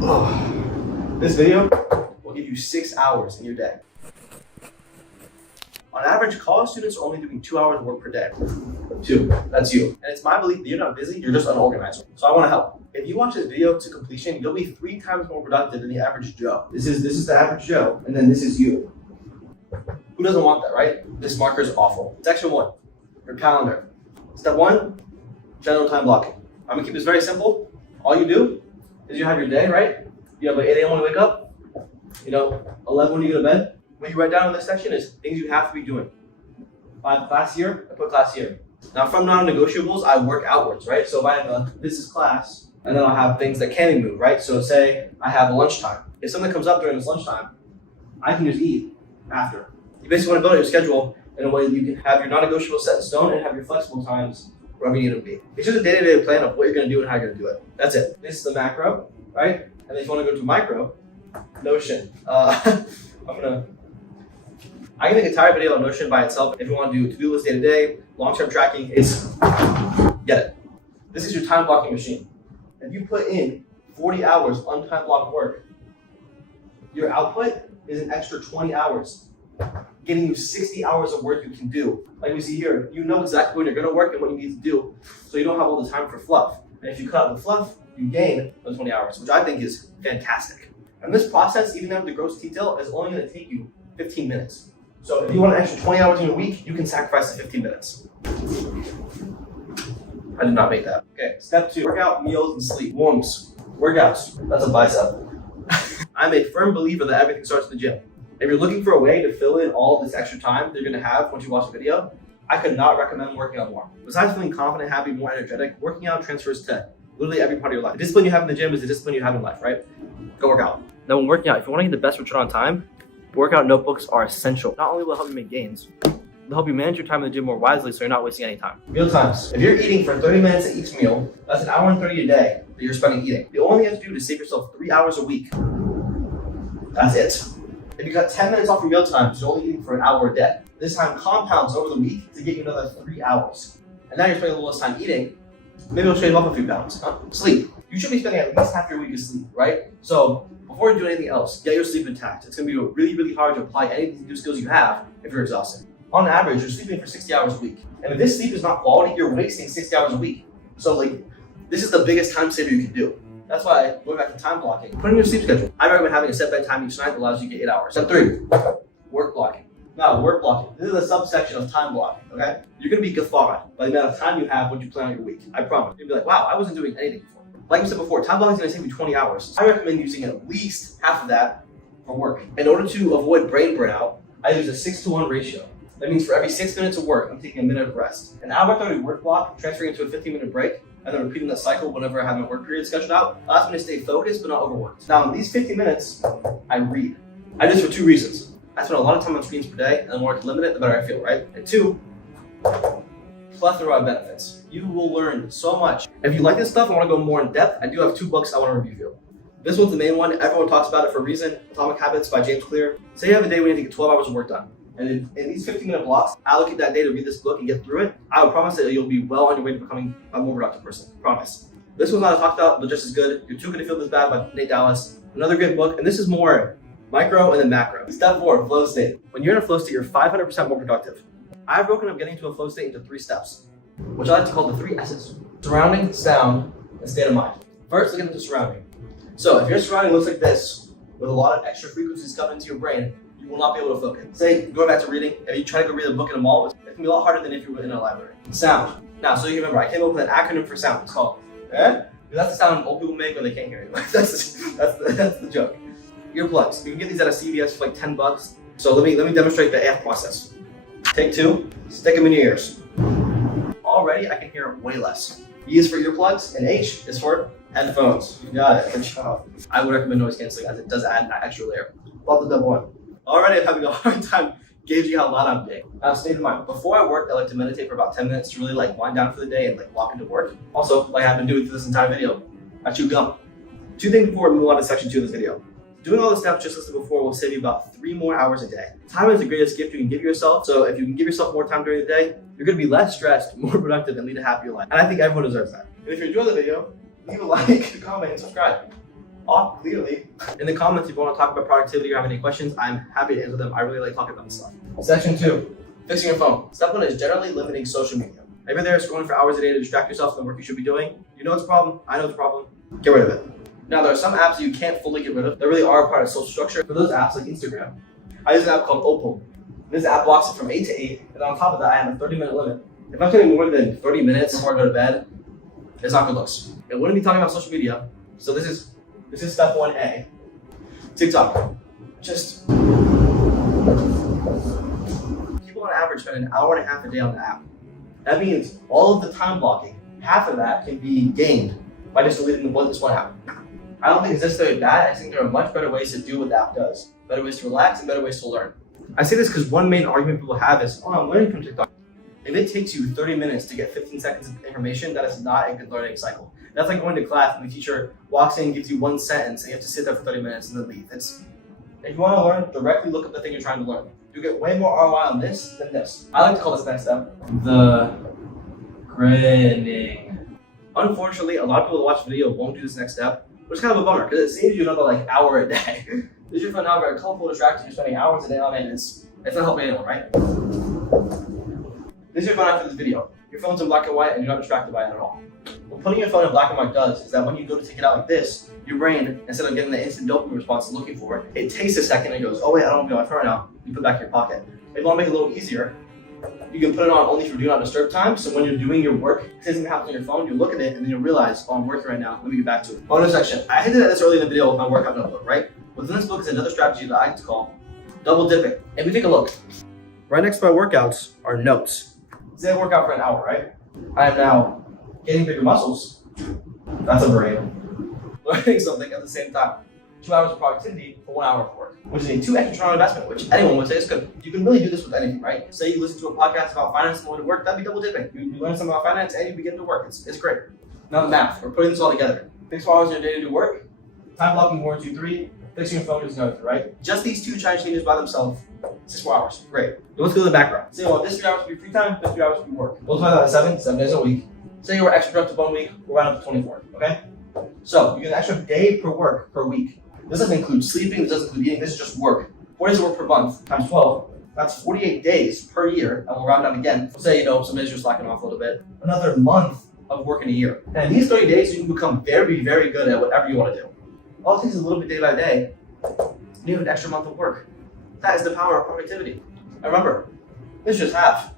This video will give you 6 hours in your day. On average, college students are only doing 2 hours of work per day. 2, that's you. And it's my belief that you're not busy, you're just unorganized. So I want to help. If you watch this video to completion, you'll be 3 times more productive than the average Joe. This is the average Joe, and then this is you. Who doesn't want that, right? This marker is awful. Section 1, your calendar. Step 1, general time blocking. I'm gonna keep this very simple. All you do is you have your day, right? You have like 8 a.m. when you wake up, 11 when you go to bed. What you write down in this section is things you have to be doing. If I have class here, I put class here. Now from non-negotiables, I work outwards, right? So if I have this is class, and then I'll have things that can be moved, right? So say I have a lunchtime. If something comes up during this lunchtime, I can just eat after. You basically want to build your schedule in a way that you can have your non-negotiable set in stone and have your flexible times wherever you need to be. It's just a day-to-day plan of what you're going to do and how you're going to do it. That's it. This is the macro, right? And then if you want to go to micro, Notion. I can make an entire video on Notion by itself. If you want to do to-do list day-to-day, long-term tracking, get it. This is your time blocking machine. If you put in 40 hours on time block work, your output is an extra 20 hours, getting you 60 hours of work you can do. Like we see here, you know exactly when you're going to work and what you need to do, so you don't have all the time for fluff. And if you cut out the fluff, you gain those 20 hours, which I think is fantastic. And this process, even down to gross detail, is only going to take you 15 minutes. So if you want an extra 20 hours in your week, you can sacrifice the 15 minutes. I did not make that. Okay, step 2, workout, meals, and sleep. Warms, workouts, that's a bicep. I'm a firm believer that everything starts in the gym. If you're looking for a way to fill in all this extra time that you're gonna have once you watch the video, I could not recommend working out more. Besides feeling confident, happy, more energetic, working out transfers to literally every part of your life. The discipline you have in the gym is the discipline you have in life, right? Go work out. Now when working out, if you wanna get the best return on time, workout notebooks are essential. Not only will it help you make gains, they'll help you manage your time in the gym more wisely so you're not wasting any time. Meal times. If you're eating for 30 minutes at each meal, that's 1 hour and 30 a day that you're spending eating. The only thing you have to do is save yourself 3 hours a week. That's it. If you cut 10 minutes off your meal times, you're only eating for 1 hour a day. This time compounds over the week to get you another 3 hours. And now you're spending a little less time eating. Maybe it'll shave off a few pounds. Sleep. You should be spending at least half your week asleep, right? So before you do anything else, get your sleep intact. It's gonna be really, really hard to apply any of these new skills you have if you're exhausted. On average, you're sleeping for 60 hours a week. And if this sleep is not quality, you're wasting 60 hours a week. So this is the biggest time saver you can do. That's why, going back to time blocking, put in your sleep schedule. I recommend having a set bedtime each night that allows you to get 8 hours. Step 3, work blocking. Now, work blocking. This is a subsection of time blocking, okay? You're gonna be guffawed by the amount of time you have when you plan out your week. I promise. You'll be like, wow, I wasn't doing anything before. Like we said before, time blocking is gonna save you 20 hours. I recommend using at least half of that for work. In order to avoid brain burnout, I use a 6-to-1 ratio. That means for every 6 minutes of work, I'm taking a minute of rest. An hour 30 work block, transferring into a 15-minute break, and then repeating that cycle whenever I have my work period scheduled out, allows me to stay focused but not overworked. Now, in these 50 minutes, I read. I do this for 2 reasons. I spend a lot of time on screens per day, and the more I can limit it, the better I feel, right? And 2, plethora of benefits. You will learn so much. If you like this stuff and want to go more in depth, I do have 2 books I want to review for you. This one's the main one. Everyone talks about it for a reason. Atomic Habits by James Clear. Say you have a day where you need to get 12 hours of work done. And in these 15-minute blocks, allocate that day to read this book and get through it. I would promise that you'll be well on your way to becoming a more productive person. Promise. This one's not talked about, but just as good. You're Too Good to Feel This Bad by Nate Dallas. Another great book, and this is more micro and then macro. Step 4, flow state. When you're in a flow state, you're 500% more productive. I've broken up getting to a flow state into 3 steps, which I like to call the 3 S's. Surrounding, sound, and state of mind. First, let's get into surrounding. So if your surrounding looks like this, with a lot of extra frequencies coming into your brain, you will not be able to focus. Say, going back to reading, if you try to go read a book in a mall, it can be a lot harder than if you were in a library. Sound. Now, so you remember, I came up with an acronym for sound. It's called, That's the sound old people make when they can't hear you. that's the joke. Earplugs. You can get these at a CVS for like $10. So let me demonstrate the AF process. Take 2, stick them in your ears. Already, I can hear way less. E is for earplugs, and H is for headphones. You got it. Good job. I would recommend noise canceling as it does add that extra layer. Love the double one. Already, I'm having a hard time gauging how loud I'm being. Now, state of mind. Before I work, I like to meditate for about 10 minutes to really wind down for the day and lock into work. Also, like I've been doing through this entire video, I chew gum. 2 things before we move on to section 2 of this video. Doing all the steps just listed before will save you about 3 more hours a day. Time is the greatest gift you can give yourself, so if you can give yourself more time during the day, you're going to be less stressed, more productive, and lead a happier life. And I think everyone deserves that. And if you enjoyed the video, leave a like, comment, and subscribe. off clearly. In the comments, if you want to talk about productivity or have any questions, I'm happy to answer them. I really like talking about this stuff. Section 2, fixing your phone. Step 1 is generally limiting social media. If you're there scrolling for hours a day to distract yourself from the work you should be doing, you know it's a problem, I know it's a problem, get rid of it. Now, there are some apps you can't fully get rid of that really are a part of social structure. For those apps like Instagram, I use an app called Opal. This app blocks it from 8 to 8, and on top of that, I have a 30-minute limit. If I'm spending more than 30 minutes before I go to bed, it's not good looks. I wouldn't be talking about social media, so this is step 1A. TikTok. Just people on average spend an hour and a half a day on the app. That means all of the time blocking, half of that can be gained by just deleting this one app. I don't think it's necessarily bad. I think there are much better ways to do what the app does. Better ways to relax and better ways to learn. I say this because one main argument people have is, oh, I'm learning from TikTok. If it takes you 30 minutes to get 15 seconds of information, that is not a good learning cycle. That's like going to class and the teacher walks in, gives you one sentence, and you have to sit there for 30 minutes and then leave. If you want to learn, directly look up the thing you're trying to learn. You get way more ROI on this than this. I like to call this next step the grinning. Unfortunately, a lot of people that watch the video won't do this next step, which is kind of a bummer because it saves you another hour a day. This is your phone now, very colorful distraction. You're spending hours a day on it, and it's not helping anyone, right? This is your phone after this video. Your phone's in black and white, and you're not distracted by it at all. What putting your phone in black and white does is that when you go to take it out like this, your brain, instead of getting the instant dopamine response it's looking for, it takes a second and goes, oh wait, I don't want to be on my phone right now. You put it back in your pocket. If you want to make it a little easier, you can put it on only for do not disturb time. So when you're doing your work, it doesn't happen on your phone. You look at it and then you realize, oh, I'm working right now. Let me get back to it. Bonus section. I hinted at this early in the video with my workout notebook, right? Within this book is another strategy that I like to call double dipping. If you take a look, right next to my workouts are notes. Say I work out for an hour, right? I am now getting bigger muscles. That's a brain. Learning something at the same time. 2 hours of productivity for 1 hour of work, which is a 2 extra turn on investment, which anyone would say is good. You can really do this with anything, right? Say you listen to a podcast about finance and going to work, that'd be double dipping. You learn something about finance and you begin to work. It's great. Now the math, we're putting this all together. 6 hours in your day to do work, time blocking 1, 2, 3, fixing your phone is another 3, right? Just these 2 tiny changes by themselves, 4 hours, great. Now let's go to the background. Say, well, this 3 hours will be free time, this 3 hours will be work. Multiply that by 7 days a week. Say you were extra productive 1 week, we'll round up to 24, okay? So you get an extra day per work per week. This doesn't include sleeping, this doesn't include eating, this is just work. 4 days of work per month times 12, that's 48 days per year, and we'll round down again. We'll say, some days you're slacking off a little bit. Another month of work in a year. And in these 30 days, you can become very, very good at whatever you want to do. All it takes is a little bit day by day, and you have an extra month of work. That is the power of productivity. And remember, this is just half.